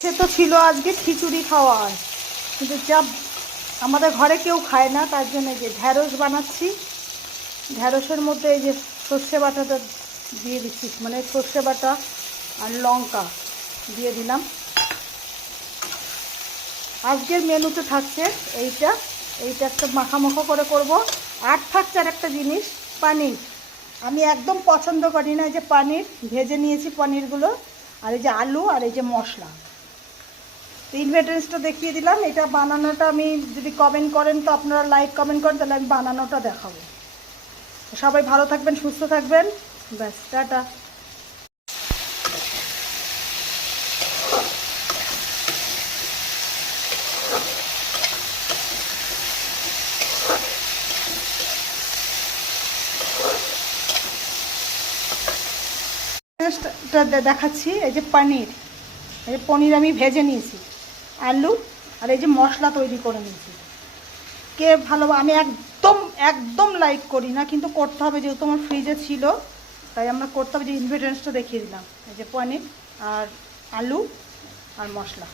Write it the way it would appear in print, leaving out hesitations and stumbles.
সে তো ছিল আজকে খিচুড়ি খাওয়ার, কিন্তু যা আমাদের ঘরে কেউ খায় না, তার জন্য যে ঢ্যাঁড়স বানাচ্ছি। ঢ্যাঁড়সের মধ্যে এই যে সর্ষে বাটাটা দিয়ে দিচ্ছি, মানে সর্ষে বাটা আর লঙ্কা দিয়ে দিলাম। আজকের মেনুতে থাকছে এইটা একটা মাখামাখা করে করব। আর থাকছে আর একটা জিনিস, পানির। আমি একদম পছন্দ করি না, এই যে পানির ভেজে নিয়েছি পনিরগুলো, আর এই যে আলু আর এই যে মশলা। তো ইনগ্রেডিয়েন্টসটা দেখিয়ে দিলাম। এটা বানানোটা আমি যদি কমেন্ট করেন, তো আপনারা লাইক কমেন্ট করেন, তাহলে আমি বানানোটা দেখাবো। সবাই ভালো থাকবেন, সুস্থ থাকবেন। ব্যাস, টাটা। দেখাচ্ছি, এই যে পনির, এই যে পনির আমি ভেজে নিয়েছি, আলু আর এই যে মশলা তৈরি করে নিয়েছি। কে ভালো, আমি একদম একদম লাইক করি না, কিন্তু করতে হবে, যেহেতু আমার ফ্রিজে ছিল, তাই আমরা করতে হবে। যে ইনগ্রেডিয়েন্টসটা দেখিয়ে দিলাম, এই যে পনির আর আলু আর মশলা।